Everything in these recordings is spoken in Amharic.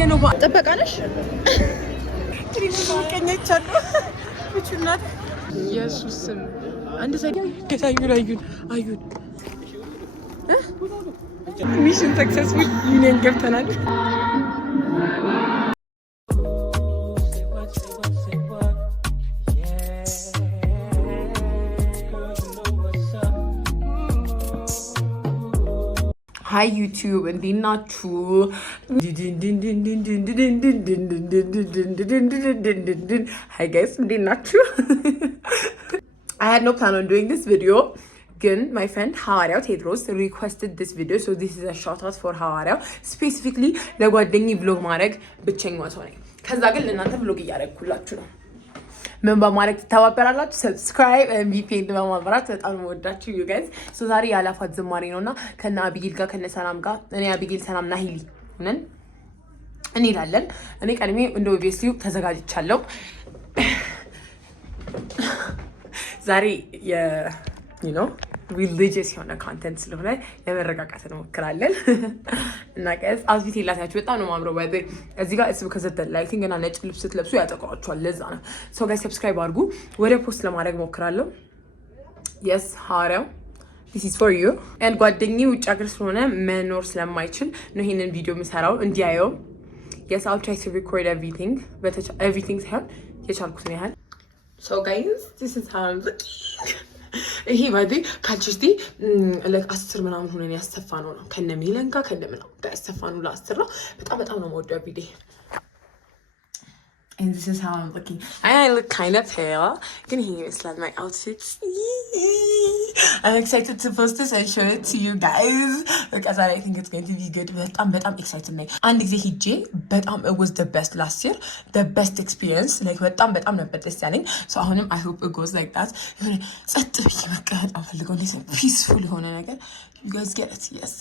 ነገ ነው ጠበቃለሽ ትሪቀኛቻሉ ብቻናት ኢየሱስ አንድ ሰው ከታዩን አዩን ሚሽን ሰክሰስፉል ዩኒየን ገብተናል Hi YouTube and Dinachu. Hi guys, Dinachu. I had no plan on doing this video. Again, my friend Hawariao Tedros requested this video, so this is a shout out for Hawariao. Specifically, the ጓደኛዬ vlog ማድረግ ብቸኛ ሆነ። ከዛ ግን ለእናንተ vlog እያደረኩላችሁ ነው። ምን በማድረግ ተባበራላችሁ ሰብስክራይብ ኤምቪፒን በማብራት በጣም ወዳችሁ you guys so ዛሬ ያላፋት ዝማሬ ነውና ከነ አቢጌል ጋር ከነ ሰላም ጋር እኔ አቢጌል ሰላምና ሂሊ ነን እንሄዳለን እኔ ቀድሜ እንደ ኦብቪየስሊ ተዘጋጅቻለሁ ዛሬ you know religious የሆነ content ስለሆነ ለመረጋጋት እንሞክራለን እና guys አውትፊት ይላታችሁ በጣም ነው ማምረው ባይ እዚህ ጋር እሱ ከዘተ ላይቲንግ እና ነጭ ልብስ ስትለብሱ ያጠቃዋችኋል ለዛ ነው so guys subscribe አድርጉ ወደ ፖስት ለማድረግ ሞክራለሁ yes Hawariao this is for you and ጓደኛዬ ውጭ ሀገር ስለሆነ መኖር ስለማይችል ነው ይሄንን ቪዲዮ የምሰራው እንዲያየው yes I'll try to record everything but everything ሳይሆን የቻልኩትን ያህል so guys this is how I'm ይሄ ባዲ ካንቺስቲ ለ10 ምናምን ሆነን ያስተፋነው ነው ከነ ሚለንካ ከነ ምናምን ጋር ያስተፋነው ለ10 ነው በጣም ነው የምወደው ቪዲዮ and this is how I'm looking I look kind of pale can you see like my outfit I'm excited to post this and show it to you guys because I think it's going to be good በጣም excited ነኝ አንድ ጊዜ ሂጄ በጣም it was the best last year the best experience like በጣም ነበር ደስ ያለኝ so አሁንም I hope it goes like that ጸጥ ብዬ መቀመጥ አፈልገው ለሰ peaceful ሆነ ነገር you guys get it yes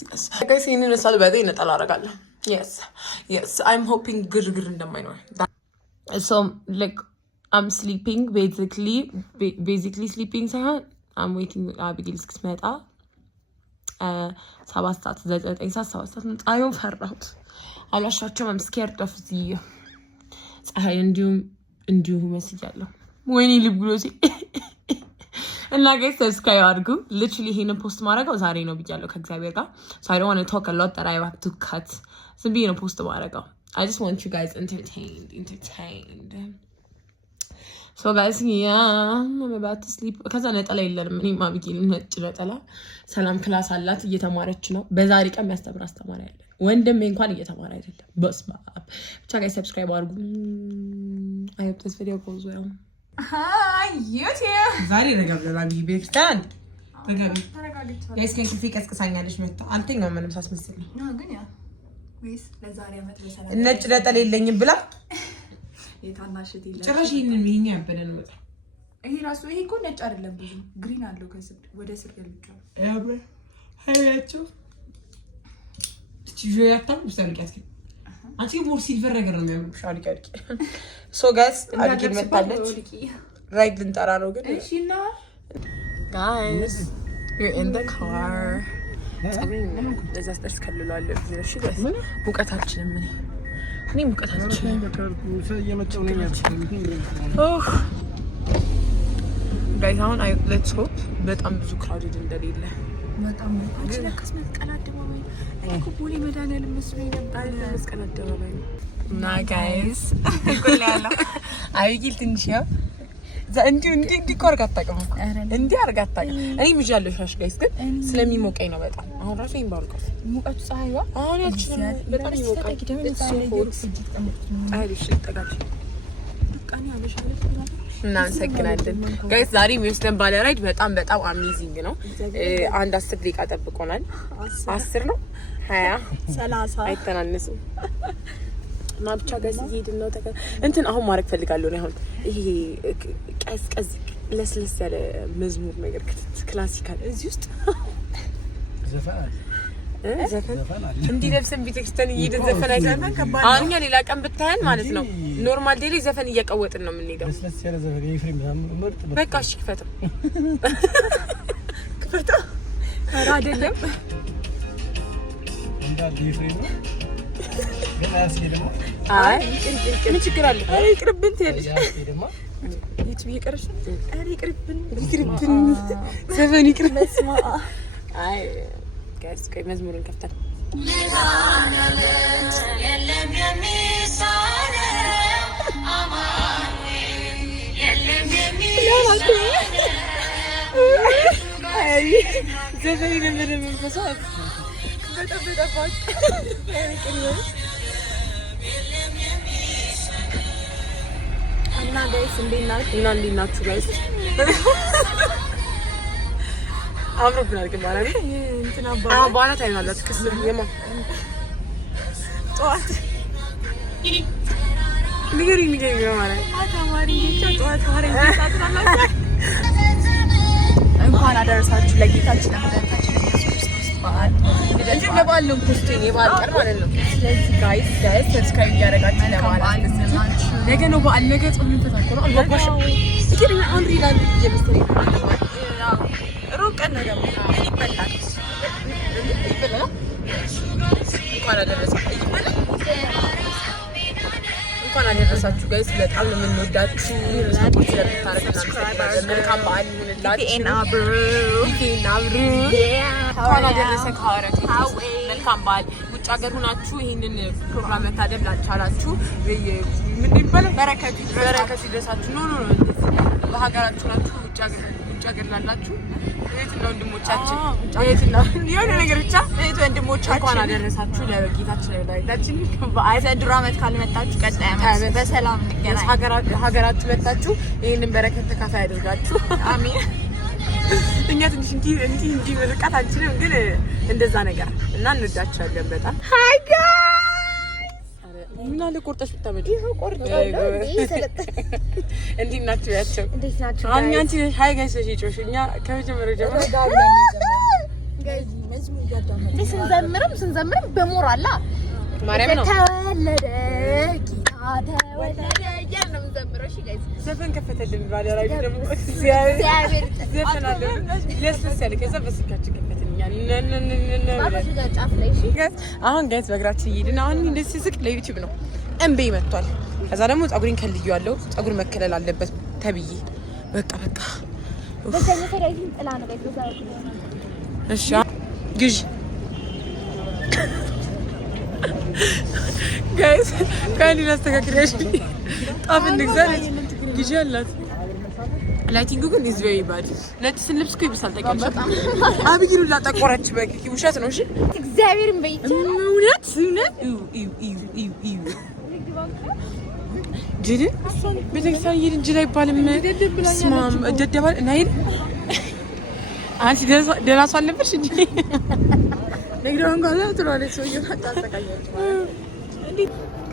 guys ይሄንን ሳል በዚህ ነጠላ አረጋለሁ yes I'm hoping ግርግር እንደማይኖር so like I'm sleeping basically sleeping ሳይሆን I'm waiting አቢጌል እስክትመጣ 7 ሰዓት 9 ሰዓት ፀሐዩን ፈራሁት አላሻቸውም I'm scared of the ፀሐይ እንዲሁ መስያለሁ ወይኔ ልብሎሲ እና guys subscribe አድርጉ literally ይሄንን ፖስት ማድረገው ዛሬ ነው ብያለሁ ከእግዚአብሔር ጋር so I don't want to talk a lot that I have to cut ዝም ብዬ ነው ፖስት ማድረገው I just want you guys entertained. So guys, yeah, I'm about to sleep. Because I ነጠላ የለንም እኔ ማቢጌል ነጭ ነጠላ ሰላም ክላስ አላት እየተማረች ነው በዛሬ ቀን የሚያስተምር አስተማሪ አለ ወንድም እንኳን እየተማረ አይደለም በስማ ብቻ guys subscribe አድርጉ I hope this video goes well. Hi YouTube. ዛሬ ረጋብላ ቤክስታን ረጋቢ guys can you fix ቀስቀሳኛለሽ መጣ አንተኛ ምንም ሳስመስል ነው ግን ያ ወይስ ለዛሬ አመት በሰላም ነጭ ነጠላ የለኝም ብላ የታናሽት ይላል ጭራሽ ይሄንን ይሄኛ ያበደን ወጣ ይሄ ራሱ ይሄ እኮ ነጭ አይደለም ብዙ ግሪን አለው ከስር ወደ ስር ገልጫው አብረ ሃያቸው ጆያታም ሰልቀት አንቺ ሞር ሲልቨር ነገር ነው የሚያምርብሽ አልቀርቂ ሶ ጋይስ አድርገን መጣለች ራይድ ልንጠራ ነው ግን እሺና guys you're in the car ለዛስ ከልሏል እሺ ጋይስ ሙቀታችን እኔ ሙቀታችን እየመጣው ነው ያለው ጋይስ አሁን let's hope በጣም ብዙ crowded እንደሌለ በጣም አንቺ ለካስ መስቀል አደባባይ እኮ ቦሌ መድኃኒዓለም መስሎኝ ነበር መስቀል አደባባይ እና ጋይስ ቆላ ያለው አቢጌል ትንሽ ያው እንዲህ ኮርጋታ ቀመኩ እንዲህ አርጋታ እኔ ምጃለሽ ሻሽ ጋይስ ግን ስለሚሞቀኝ ነው በጣም አሁን ራሱ ይንባልቀው ሙቀቱ ፀሐይዋ አሁን ያችን በጣም ይሞቃል አይልሽ ተጋጭ በቃ ነው አለሻለሽ እናንሰግናለን ጋይስ ዛሬ የሚወስደን ባለ ራይድ በጣም አሜዚንግ ነው አንድ 10 ደቂቃ ጠብቆናል 10 ነው 20 30 አይተናነስም እና ብቻ ጋይስ ይሄድን ነው እንትን አሁን ማድረግ ፈልጋለሁ ነው አሁን ይሄ ቀዝቀዝ ለስለስ ያለ መዝሙር ነገር ክላሲካል እዚህ ውስጥ ዘፈን እንዴ ለብሰን ቤተክርስቲያን ይሄድን ዘፈን አይተናል ከባድ ነው አሁን ሌላ ቀን ብታየን ማለት ነው ኖርማል ዴሊ ዘፈን እየቀወጥን ነው የምንሄደው ለስለስ ያለ ዘፈን ይፍሬም ምርጥ በቃ እሺ ክፈተው ኧረ አይደለም እንዳ ይፍሬም አይ ምን ችግር አለ? አይ ይቅርብን ትያለሽ። ይቺ ይቀርሽ። አይ ይቅርብን ዘፈን ይቅርብ። አይ ጋይስ ቆይ መዝሙሩን ከፍተን የለም የሚሳነው አማኑኤል የለም የሚሳነው አይ ዘፈን ለምን መንፈሳት በጣም በጣም እና ጋይስ እንዴት ናችሁ ጋይስ? አምሮብናል ግን ማለት ነው። እንትና በኋላ ታይናላችሁ። ከስም የማ ጠዋት ንገሪኝ ማለት ተማሪ ጠዋት እንኳን አደረሳችሁ ለጌታችን ለመድኃኒታችን ለኢየሱስ ክርስቶስ በዓል። እንጂ ለበዓል ነው ፖስቲንግ የበዓል ቀን ማለት ነው። ስለዚህ ጋይስ ሰብስክራይብ እያደረጋችሁ ለበዓል ነገ ነው በዓል። ነገ ጾም ተታኮ ነው አልባባሽ ይሄን አንሪ ላይ እየመሰለኝ ሩቅ ቀን ነገር ምን ይበላል እንኳን አደረሳችሁ ጋይስ። በጣም ነው የምንወዳችሁ። ሰፖርት ስለምታረጉና መልካም በዓል ይሁንላችሁ። እንኳን አደረሰን ከሐዋርያት መልካም በዓል። ውጭ ሀገር ሆናችሁ ይሄንን ፕሮግራም መታደም ላልቻላችሁ ምን ይባላል በረከት ይድረሳችሁ። ኖ በሀገራችሁ ናችሁ ውጭ ሀገር ላላችሁ እህትና ወንድሞቻችን የሆነ ነገር ብቻ እህት ወንድሞቻችን እንኳን አደረሳችሁ ለጌታችን ለመድኃኒታችን በዓል። ዘንድሮ ዓመት ካልመጣችሁ ቀጣይ ዓመት በሰላም እንገናኝ። ሀገራችሁ መጣችሁ ይሄንን በረከት ተካፋይ አድርጋችሁ አሜን። እኛ ትንሽ እንዲህ መልቃት አንችልም፣ ግን እንደዛ ነገር እና እንወዳችኋለን በጣም። ሃይ ጋይስ ምን አለ ቆርጠሽ ብታመጪ ይሄው ቆርጠው እንዴት ናችሁ ያቸው? እንዴት ናችሁ? አንቺ ሃይ ጋይስ እሺ እኛ ከመጀመሪያው ጀምሮ ጋይስ መዝሙር ያዳመጥ ስንዘምርም በሞራላ ማርያም ነው ተወለደ ጌታ ተወለደ እያልን ነው የምንዘምረው። እሺ ጋይስ ዘፈን ከፈተልን ባለራይ ደግሞ እግዚአብሔር ዘፈን አለ ለስለስ ያለ ከዛ በስልካችን ከፈተልን አሁን ጋይስ በእግራችን እየሄድን አሁን እንደዚህ ስስቅ ለዩቲዩብ ነው እምቤ መጥቷል። ከዛ ደግሞ ፀጉሬን ከልዬዋለሁ። ፀጉር መከለል አለበት ተብዬ በቃ እሺ ግዢ ጋይስ ካኒ ላስተካክለሽ ጣፍ እንግዛለች ግዢ አላት። ላይቲንጉ ግን is very bad። ለጥስን ልብስ እኮ ይብሳል ታውቂያለሽ። አብጊሉ ላጠቆረች በቂ ውሸት ነው። እሺ እግዚአብሔርን በይቻ እውነት ጅል ቤተክርስቲያን እየሄድን ጅል አይባልም። ስማም ደደባል ናይል አንቺ ደህና ሰው አልነበርሽ እንጂ ነግረው እንኳን ትላለች። ሰውዬው ታጣጣቃያለች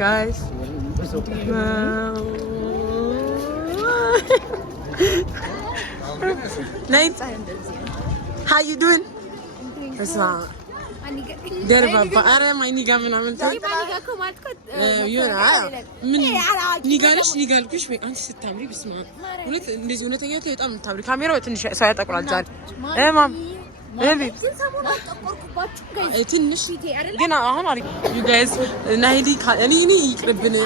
ጋይስ Night. How you doing? Asma. Derba ara ma niga ምናምን ኒጋልኩሽ ወይ አንቺ ስታምሪ በስማ እውነት እንደዚህ እውነተኛ በጣም ታምሪ። ካሜራው ትንሽ ሰው ያጠቁራል ዛሬ ማም ትንሽ ግን አሁን አሪፍ ዩ ጋይስ ናይሊ እኔ ይቅርብን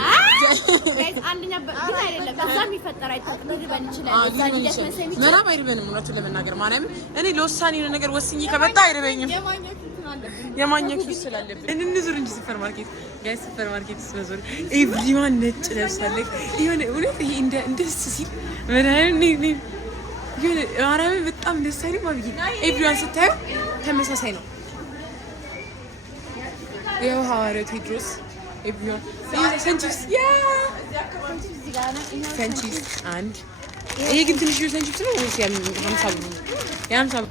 ጋይስ አንደኛ ግን አይደለም እዛም ይፈጠር አይተጥልኝ ሊበን ይችላል። እዛ ይደስመሰኝ ምናምን አይርበንም። እውነቱን ለመናገር ማርያም እኔ ለውሳኔ ነገር ወስኜ ከመጣ አይርበኝም። የማግኘት ስላለብን እንንዙር እንጂ ሱፐርማርኬት ጋይስ ሱፐርማርኬት ስለዞር ኤቭሪዋን ነጭ ለብሳለች። ይሄን እውነት ይሄ እንደስ ሲል ምናምን ግን አራም በጣም ደስ አይልም። አብይ ኤቭሪዋን ስታዩ ተመሳሳይ ነው። ይሄው ሐዋርያው ቴድሮስ ኤቭሪዋን ሰንቺስ ሰንቺስ አንድ ይሄ ግን ትንሽ ሰንቺስ ነው ወይስ 50 ብር? ያ50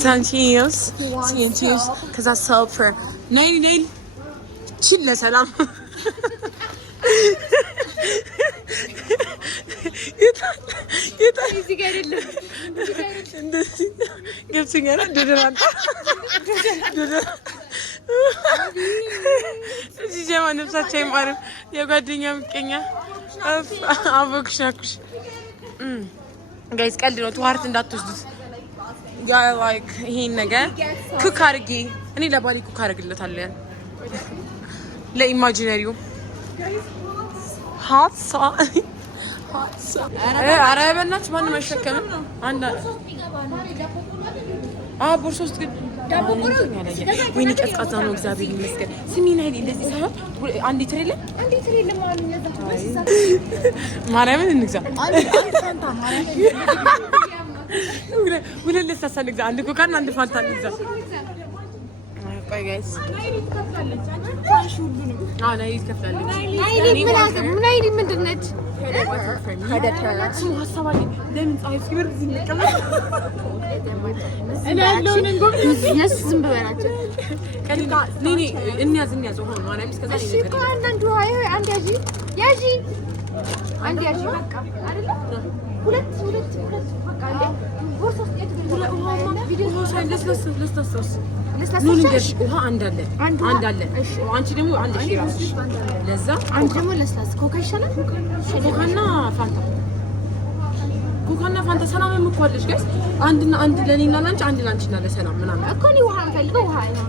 ሰንቺስ ከዛ ሰልፈር 99 ችለ ሰላም እዚህ ጋር አይደለም እንደዚህ ገብቶኛል። ደደራንታ እዚህ ጀማ ነፍሳቸው አይማርም። የጓደኛ ምቀኛ አቦክሻኩሽ ጋይስ ቀልድ ነው። ትዋርት እንዳትወስዱት። ያ ላይክ ይሄን ነገር ኩክ አድርጌ እኔ ለባሊ ኩክ አድርግለታለሁ። ለኢማጂነሪው ሀሳ ኧረ በእናትሽ ማንም አይሸከምም። አንድ ቦርሳ ውስጥ ግን ወይኔ ቀዝቃዛ ነው። እግዚአብሔር ይመስገን። ስሚን ኃይሌ እንደዚህ ሳይሆን አንድ ሊትር የለም ማርያምን እንግዛ። ሁለት ለስላሳ እንግዛ። አንድ ኮካና አንድ ፋንታ እንግዛ። ቆይ ጋይስ ምንድን ነች? ሀሳብ አለኝ። ለምን ፀሐይ እስኪበርድ እዚህ እንቀመጥ? ዝም በላቸው። እንያዝ ውሃ አንድ አለ። አንቺ ደግሞ አንድ ሺህ እራስሽ ለዛ አንቺ ደግሞ ለስላሳ ኮካ ይሻላል። ኮካና ፋንታ ሰላም የምትኳለሽ ጋይስ አንድና አንድ ለኔና ላንቺ አንድ ላንቺና ለሰላም ምናምን እኮ ነው። ውሃ ፈልገው ውሃ ነው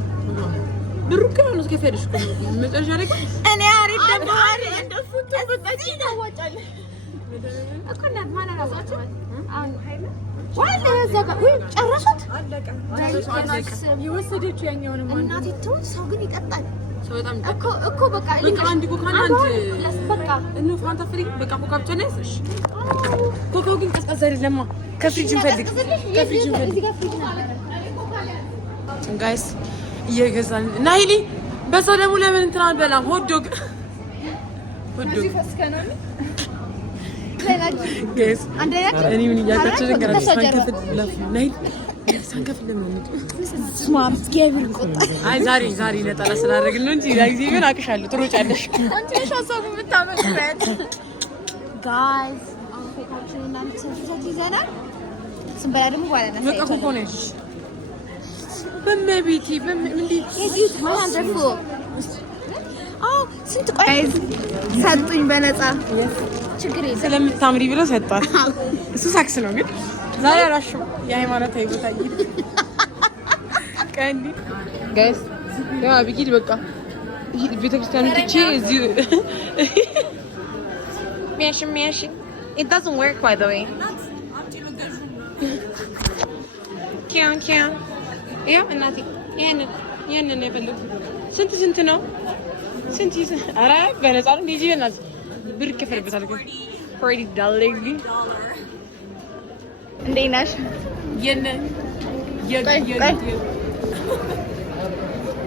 ብሩ ከሆነ እስከፈደሽ እኮ መጨረሻ ላይ እኔ አሪፍ ደግሞ አሪፍ እንደሱ ተበጣጭ ታዋጫለ እኮ እናት ማን አላዛችሁ ዋለ ዘጋ ወይ ጨረሱት አለቀ። የወሰደችው ያኛውን ማን እናት ይተው ሰው ግን ይቀጣል። ሰው በጣም እኮ በቃ አንድ ኮካና አንድ በቃ እኑ ፋንታ ፍሪ በቃ ኮካ ብቻ ነው ያስሽ። ኮካው ግን ቀዝቃዛ አይደለም። ከፍሪጅ እንፈልግ ጋይስ እየገዛን እና ሂሊ በዛ ደግሞ ለምን እንትን አልበላም? ሆትዶግ ጋይስ እኔ ምን እያካችሁ ነገር ሳንከፍል አይ ዛሬ ነጠላ ስላደረግን ነው እንጂ ጊዜ ግን አቅሻለሁ። ትሮጫለሽ አንቺ ነሽ ሀሳቡ የምታመጭበት ጋይስ። አውፌታችን እና ምትሰፍሰት ይዘናል። ስንበላ ደግሞ በኋላ ነው በቃ እኮ ነሽ በመቤቴ እንዴ የዲት ማንደርፎ ስንት ቆይ ሰጡኝ በነፃ ችግር የለም ስለምታምሪ ብለው ሰጣት። እሱ ሳክስ ነው ግን ዛሬ አላሽም የሃይማኖታዊ ቦታ ይሄድ ቀንዲ ጋይስ ያ ቢጊድ በቃ ቤተክርስቲያኑ ትቼ እዚህ ሚያሽ it doesn't work by the way ኪያን ያ እናቴ ያንን የፈለኩ ስንት ነው ኧረ በነፃ ነው እንጂ በእናትህ ብር ከፈልበታል ግን $40 እንዴት ነሽ?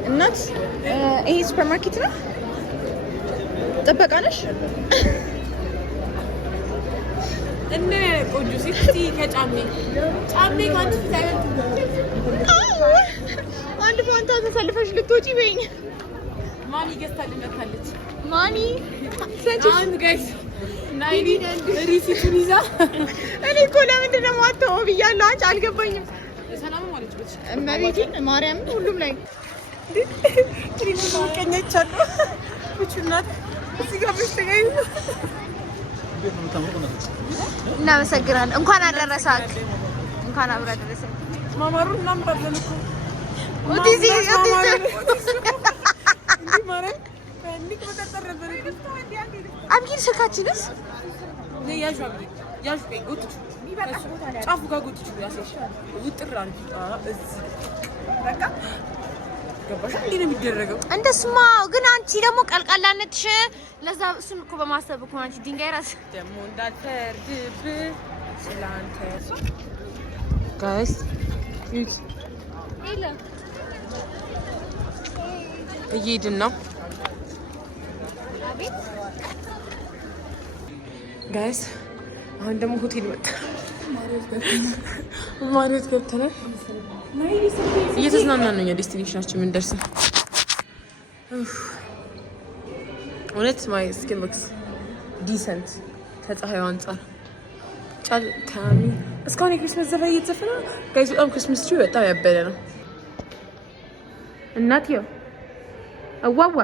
እናት ይሄ ሱፐርማርኬት ነው። ጥበቃ ነሽ? እነ ቆንጆ ሴት ከጫሜ ካንቺ ታይወጥ አንድ ፋንታ ተሰልፈሽ ልትወጪ በይኝ። ማሚ ገዝታልኛለች። ማሚ አንድ ጋይስ ናይኒ ሪሲቱን ይዛ እኔ እኮ ለምንድን ነው የማትተወው ብያለሁ። አንቺ አልገባኝም። ሰላም ማለት ነው እመቤቴን ማርያም ሁሉም ላይ ትሪት ማቀኛች አሉ እቺናት እዚህ ጋር ብትገኝ እናመሰግናለን። እንኳን አደረሳክ። እንኳን አብራ ደረሰን። ማማሩ እናምራለን እኮ ወዲዚ ማርያም እንዴት ወጣ ነበር አብጊል ስልካችንስ ያዡ ጎትቹ ጫፉ ጋር ጎትቹ ያሰሽ ውጥር አንቺ እዚህ በቃ ገባሽ እንዴ ነው የሚደረገው? እንደስማ ግን አንቺ ደግሞ ቀልቀላነትሽ ለዛ እሱን እኮ በማሰብ እኮ አንቺ ድንጋይ ራስ ደግሞ እንዳልፈርድብ ስላንተ ጋይስ ኢላ እየሄድን ነው ጋይስ። አሁን ደግሞ ሆቴል መጣ ማሪዮት ገብተናል። እየተዝናናን ነው። ዴስቲኔሽናችን ምን ደርሰን እውነት ማይ ስኪን ሉክስ ዲሰንት ከፀሐዩ አንጻር ታሚ እስካሁን የክሪስማስ ዘፈን እየተዘፈነ ጋይስ። በጣም ክሪስማስ ትሪ በጣም ያበደ ነው። እናትየው አዋዋ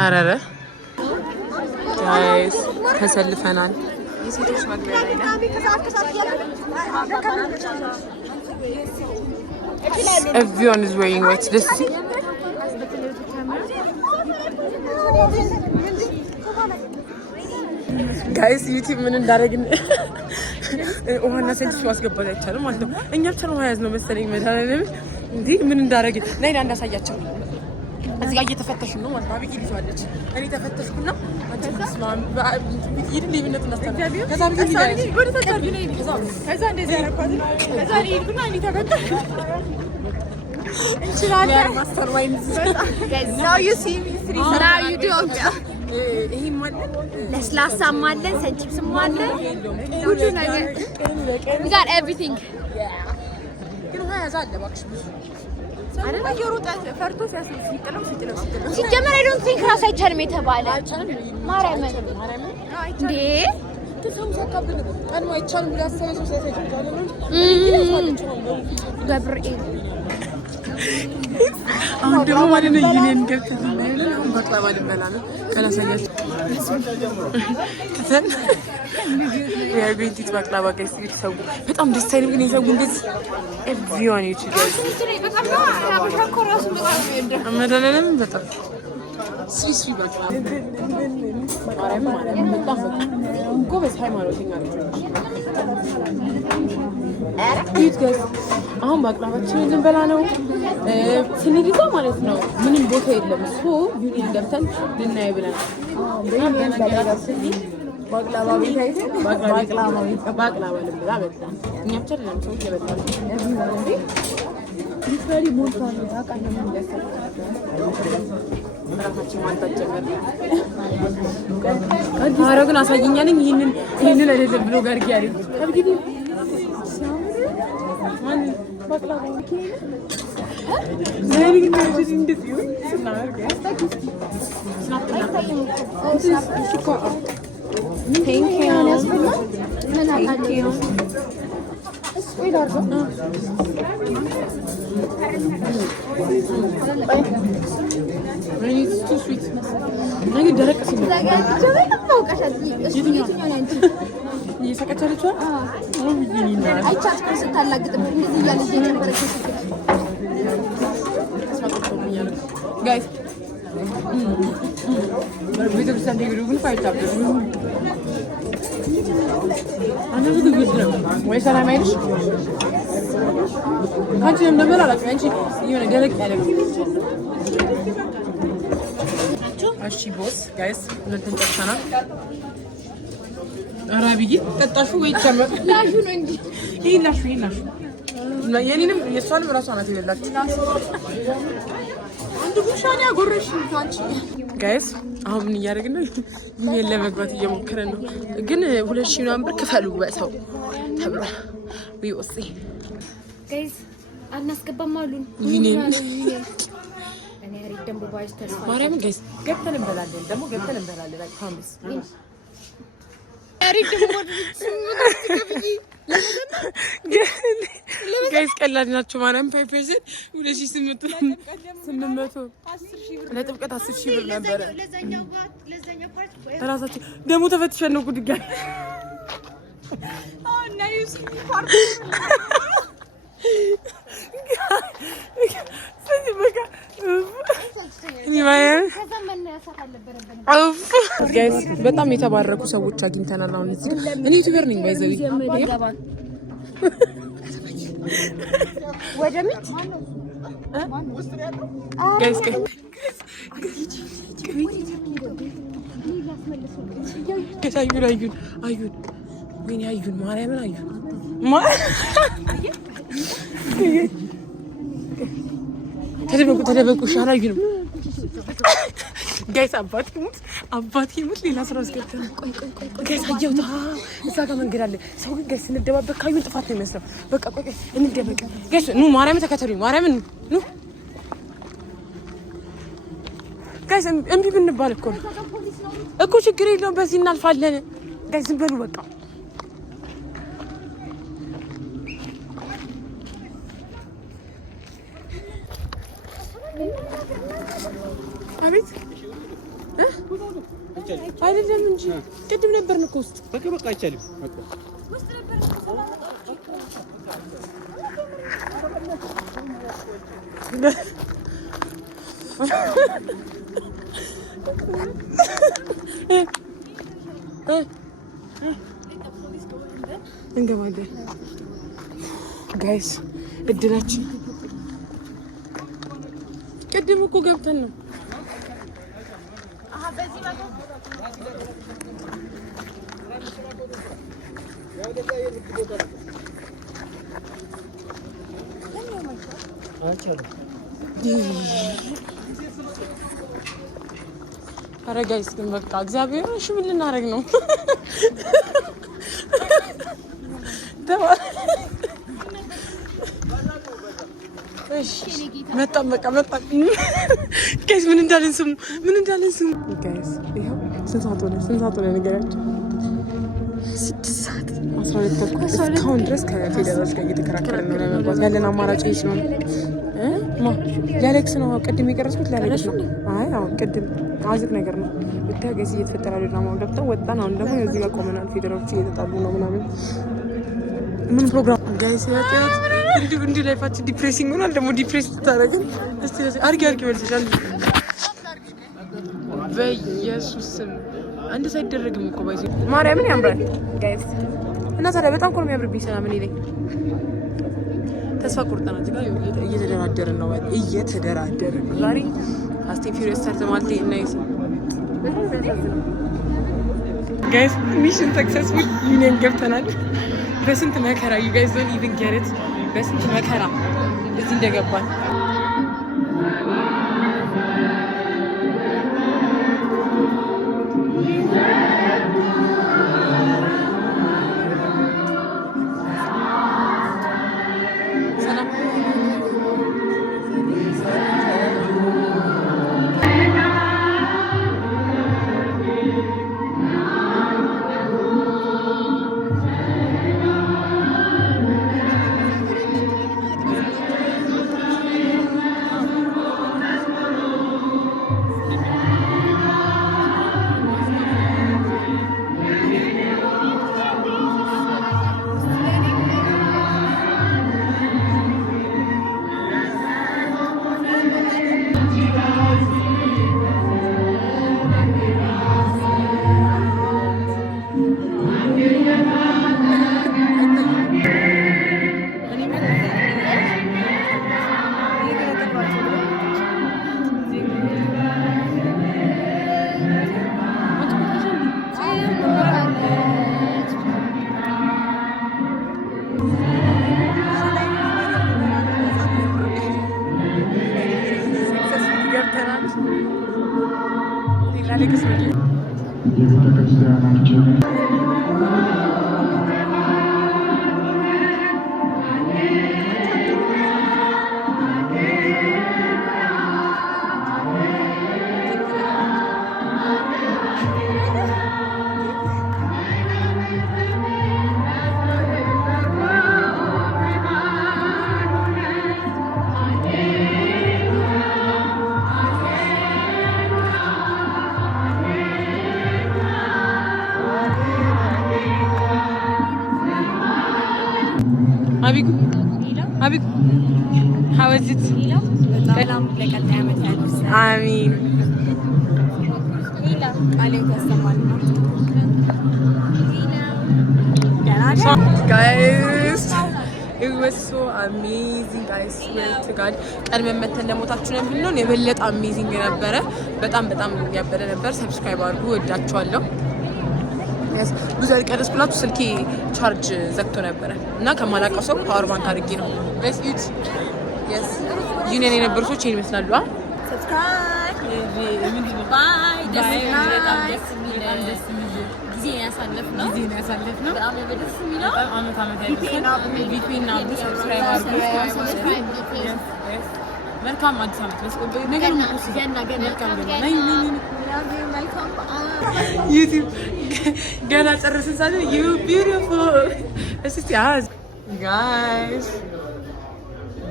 አረረ ጋይስ ተሰልፈናል። የሴቶች መግቢያ ላይ ነው። Everyone is wearing white. This. Guys, YouTube ምን እንዳደረግን ኦሃና ሰልፍ ማስገባት አይቻልም ማለት ነው። እኛ ብቻ ነው ያዝ ነው መሰለኝ መዳለም እንዴ ምን እንዳደረግን ላይ እንዳሳያቸው እዚህ ጋር እየተፈተሽ ነው ማለት አብይ ልጅዋለች እኔ ተፈተሽኩና አንተ ስማም ይድል ይብነት እናስተካክል ከዛ ብዬ ወደ ተታርቢ ነው ከዛ እንደዚህ ያረኳት ከዛ ይልኩና እኔ ተፈተሽ እንችላለን ማስተር ዋይንስ guys now you see me three now you don't ይሄ ማለት ለስላሳም አለ ሰንቺፕስም አለ ሁሉ ነገር we got everything ግን ሆያ ዛለ ባክሽ አይደል የሮጣ ፈርቶ ሲያስመስልቀለው ሲጀመር I don't think ራስ አይቻልም የተባለ ማርያም እንዴ ተሰሙ ሰካብለ አንማ አይቻልም ብላ ሰው ገብርኤል አሁን ደግሞ ማለት ነው ይሄን ገብተን አሁን ባቅላባ ልንበላ ነው ካላሳያችሁ ከተን የቤቲት ባቅላባ ጋይስ ይተሰው በጣም ደስ አይልም ግን ይሰው እንደዚህ everyone ይችላል በጣም ነው አበሻ ኮራስ በጣም አመዳለንም በጣም ሲሲ ባቅላባ ማርያም በጣም ጎበዝ ሃይማኖተኛ ነች ይት ጋይስ አሁን ባቅላባችን ልንበላ ነው ስንዲዛ ማለት ነው ምንም ቦታ የለም ሶ ዩኒን ገብተን ልናይ ብለን ባቅላባ ቤት አይተን ባቅላባ ልንበላ መጣን እኛ ብቻ አይደለም ሰው እየበላ ነው ሊትራሊ ሞልቷል ታውቃለህ ምን ይላል ራሳችን ማንጣት ጀመረ አረግን አሳየኛለኝ ይሄንን አይደለም ብሎ ጋር ያለው ታብጊዲ ማን ባቅላባ ዘይኔ ግን እንደዚህ ይሁን ስናርገ Thank you. Thank you. Sweet argo. It's too sweet. Nangi derek sih. Coba mau kasih. Itu nanti. Ini saya cari coba. Oh begini nah. Ayo cari sesuatu lagi tapi ini dia lagi yang berkesik. Guys. Berbeda bisa digurung fight up. Ana ብዙ ጉድ ነው ወይ ሰላም አይልሽ አንቺ እንደምን አላውቅም አንቺ የሆነ ደረቅ ያለ ነው እሺ ቦስ ጋይስ ሁለቱን ጠጥተናል አራቢይ ጠጣሹ ወይ ጨመር ላሹ ነው እንጂ ይላሹ የኔንም የሷንም ራሷ ናት ይላችሁ አንዱ ጉሻኛ ጎረሽ ታንቺ ጋይስ አሁን ምን እያደረግን ነው ይሄን ለመግባት እየሞከረን ነው ግን 2000 ምናምን ብር ክፈሉ በሰው ተብሎ we will see ጋይስ አናስገባም አሉን ይሄኔ እኔ አሪፍ ደምቦ ባይስ ተስፋ ማርያም ጋይስ ገብተን እንበላለን like promise አሪፍ ደምቦ ጋይስ ቀላል ናቸው ማርያም ፓይፐርሰን 2800 ለጥብቀት 10000 ብር ነበር ለዛኛው ፓርት ራሳችን ደሞ ተፈትሸን ነው ጉድ ጋር እና ዩሲ ፓርት ስለዚህ በቃ ጋይስ በጣም የተባረኩ ሰዎች አግኝተናል አሁን እዚህ እኔ ዩቲዩበር ነኝ ባይዘዊ ወደምት ጋይስ አዩን ምን ያዩን ማርያምን አዩን ተደበቁ ሻላዩን ጋይስ አባቴ ሙት ሌላ ስራ አስገብተን ቆይ ጋይስ አየውታ እዛ ጋር መንገድ አለ ሰው ግን ጋይስ እንደባበቅ ካዩን ጥፋት ነው የሚመስለው በቃ ቆይ እንደበቅ ጋይስ ኑ ማርያምን ተከተሉኝ ማርያምን ኑ ጋይስ እምቢ ብንባል እኮ ችግር የለውም በዚህ እናልፋለን ጋይስ ዝም በሉ በቃ አቤት አይደለም እንጂ ቅድም ነበርን እኮ ውስጥ በቃ አይቻልም በቃ ውስጥ ነበርን እንገባለን ጋይስ። እድላችን ቅድም እኮ ገብተን ነው። ኧረ ጋይስ ግን በቃ እግዚአብሔር እሺ ምን ልናደርግ ነው? መጣን በቃ መጣን ጋይስ። ምን እንዳለን ስሙ ጋይስ። ይኸው ስንት ሰዓት ሆነ ንገራቸው። 6 ሰዓት 12 ተኩል እስካሁን ድረስ ከፌደራሎች ጋር እየተከራከርን ነው ለመግባት። ያለን አማራጭ ይህ ስለሆነ ያሌክስ ነው ቅድም የቀረጽኩት ያሌክስ ነው። አይ አዎ ቅድም አዝግ ነገር ነው ብታይ ጋይስ እየተፈጠረ ያለው ድራማ ገብተን ወጣን። አሁን ደግሞ እዚህ ጋር ቆመናል። ፌደራሎች እየተጣሉ ነው ምናምን ምን ፕሮግራም ጋይስ ያጣት እንዲህ ላይፋችን ዲፕሬሲንግ ሆኗል። ደግሞ ዲፕሬስ ታደርገን እስቲ አርጊ መልሰሻል። በኢየሱስ ስም አንድ ሳይደረግም እኮ ባይዚ ማርያምን ያምራል ጋይስ። እና ታዲያ በጣም እኮ ነው የሚያምርብኝ። ሰላም እኔ ላይ ተስፋ ቆርጠናል። እዚህ ጋር እየተደራደርን ነው ዛሬ ፋስት ኤንድ ፊውሪየስ ሰርተ ማልቴ እና ይስ ጋይስ ሚሽን ሰክሰስፉል ዩኒየን ገብተናል። በስንት መከራ you guys don't even get it። በስንት መከራ እዚህ እንደገባን አቢጉ ሀወዝት አሚን ጋይስ it was so amazing guys swear to god ቀድመን መተን ለሞታችሁ ነው ብንሆን የበለጠ አሜዚንግ ነበረ። በጣም ያበደ ነበር። ሰብስክራይብ አድርጉ። ወዳችኋለሁ። ብዙ አልቀረጽኩላችሁ ስልኬ ቻርጅ ዘግቶ ነበረ እና ከማላውቀው ሰው ፓወር ባንክ አድርጌ ነው ጋይስ ዩት yes ዩኒየን የነበሩ ሰዎች ይሄን ይመስላሉ። ሰብስክራይብ ባይ ደስ የሚል ጊዜ ያሳለፍነው በጣም ደስ የሚለው አመት ቢትዊን ናው ሰብስክራይብ አድርጉ። መልካም አዲስ አመት ነገር ዩቲዩብ ገና ጨረስን ሳለ ዩ ቢዩቲፉል እስቲ ያዝ ጋይስ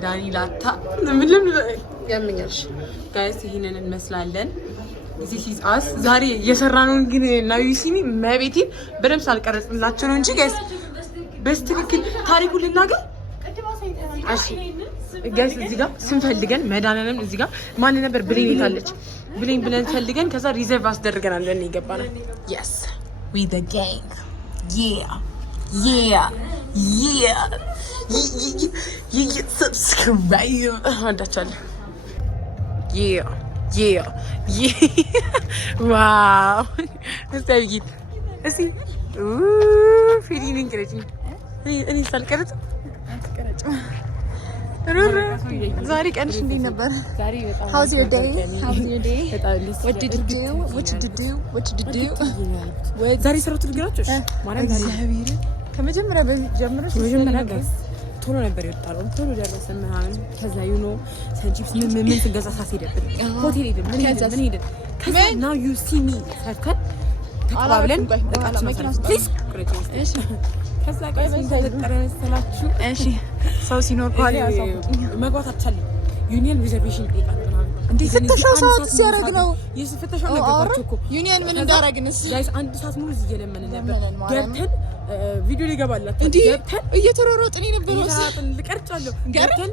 ዳኒ ላታ ምንም ያመኛል ጋይስ። ይሄንን እንመስላለን። this is us ዛሬ እየሰራነው ግን ናዩ ሲሚ መቤቴ በደምብ ሳልቀረጽላችሁ ነው እንጂ ጋይስ በስትክክል ታሪኩን ልናገር እሺ ጋይስ እዚህ ጋር ስንፈልገን መድኃኒዓለም እዚህ ጋር ማን ነበር ብሌን የታለች ብሌን ብለን ፈልገን ከዛ ሪዘርቭ አስደርገናል ብለን ይገባናል yes we the gang yeah subscribe አንዳቻለ yeah wow እስቲ እስቲ ፊሊንግ ክሬቲቭ እኔ ሳልቀርጽ ዛሬ ቀንሽ እንዴት ነበር? How's your day? What did you do? ዛሬ ስራቱ ልግራችሁ ማለት እግዚአብሔር ከመጀመሪያ በፊት ጀምረሽ ቶሎ ነበር የወጣው ቶሎ ደረሰ ምናምን ከዛ ዩኖ ሰንቺፕስ ምን ስንገዛ ሳትሄድብን ሆቴል ሄድን ምን ሄድን ከዛ now you see me ሰርተን ተቀባብለን እሺ ከዛ ጋይስ ተጠረ መሰላችሁ እሺ ሰው ሲኖር ኳሊ መግባት አልቻለም ዩኒየን ሪዘርቬሽን ይጠይቃል እንዴት ፍተሻው ሰዓት ሲያደርግ ነው ፍተሻው ነገርኳችሁ እኮ ዩኒየን ምን እንዳደረግንስ ጋይስ አንድ ሰዓት ሙሉ እየለመንን ነበር ገብተን ቪዲዮ ሊገባላችሁ ገብተን እየተሮሮጥን ነበር ልቀርጫለሁ ገብተን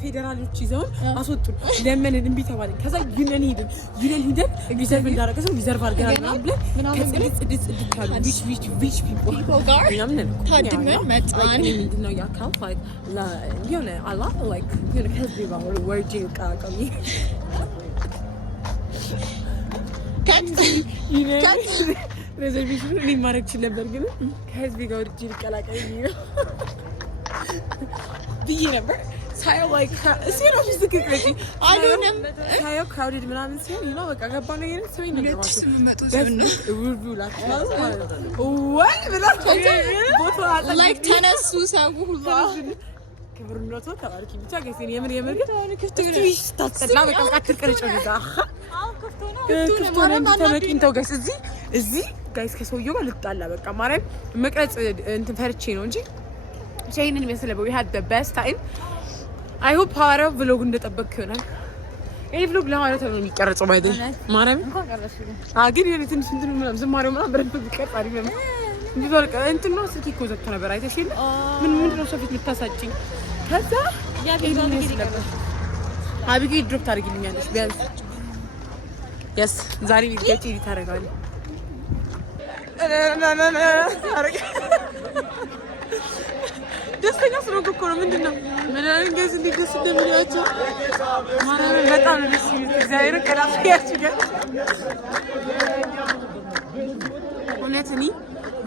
ፌደራሎች ይዘውን አስወጡን ለመንን እምቢ ተባልን ከዛ ዩኒየን ሄድን ሪዘርቭ እንዳደረገ ሰው ሪዘርቭ አድርገናል ብለን ጽድት ካሉ ሪች ፒፕል ምናምን ታድመን መጣን ምንድነው ያካው የሆነ አላ ላይክ የሆነ ከዚህ ባወር ወርጄ ቃቀሚ ሬዘርቬሽን እኔ ማድረግ ችል ነበር ግን ከህዝቤ ጋር ወርጄ ልቀላቀል ብዬ ነበር ሳየው ላይክ እሱ ነው ዝግጅት አይዶንም ሳየው ክራውድድ ምናምን ሲሆን ይኖ በቃ ገባ ነው ይሄን ሰው ይነግራችሁ ወይ ብላችሁ ላይክ ተነሱ ሰው ሁሉ ክብርነቱ ተባርኪ ብቻ ገይሴን የምር ግን ክፍትሽ ታስጠላ በቃ አትቀርጭ ነው ክፍቶ ነው ተመቂንተው ጋይስ እዚህ ጋይስ ከሰውየው ጋር ልጣላ በቃ ማርያም መቅረጽ እንትን ፈርቼ ነው እንጂ ቻይንን የሚያስለበው we had the best time I hope ሐዋራው vlog እንደጠበቅ ይሆናል ይሄ vlog ለሐዋራው ተብሎ የሚቀርጸው ባይደ ማርያም ግን የኔ ትንሽ እንትን ምናምን ዝማሬው ምናምን ብረት ቢቀር አሪፍ ነው ቢበልቀ እንትን ነው ስልክ እኮ ዘግቶ ነበር አይተሽ የለ ምንድን ነው ሰው ፊት ልታሳጭኝ ከዛ ያገኘው ነገር አብጊ ድሮፕ ታደርጊልኛለሽ ቢያንስ yes ዛሬ ቪዲዮ ታደርጋለህ ደስተኛ ስለሆንኩ እኮ ነው ምንድነው ምናምን ጋይስ እንዴት ደስ እንደሚላችሁ ማርያም በጣም ደስ ይላል እግዚአብሔር ቀላፊያችሁ ጋር እውነትኒ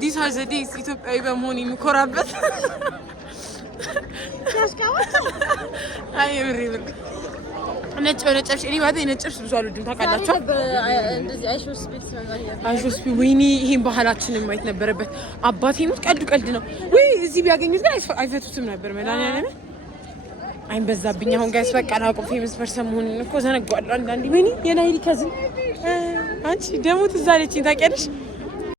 these are the days ኢትዮጵያዊ በመሆን የሚኮራበት አይ ብሬ ነጭ እኔ ማለት ነጭሽ ብዙ አልወድም ታውቃላችሁ እንደዚህ አይሾስ ወይኔ ይሄን ባህላችንን ማየት ነበረበት አባቴ ሙት ቀልድ ነው ወይ እዚህ ቢያገኙት ግን አይፈቱትም ነበር መድኃኒዓለም አይንበዛብኝ አሁን ጋይስ በቃ ናቆም ፌመስ ፐርሰን መሆኑን እኮ ዘነጋዋለሁ አንዳንዴ ወይኔ የናይሊ ከዝን አንቺ ደግሞ ትዝ አለችኝ ታውቂያለሽ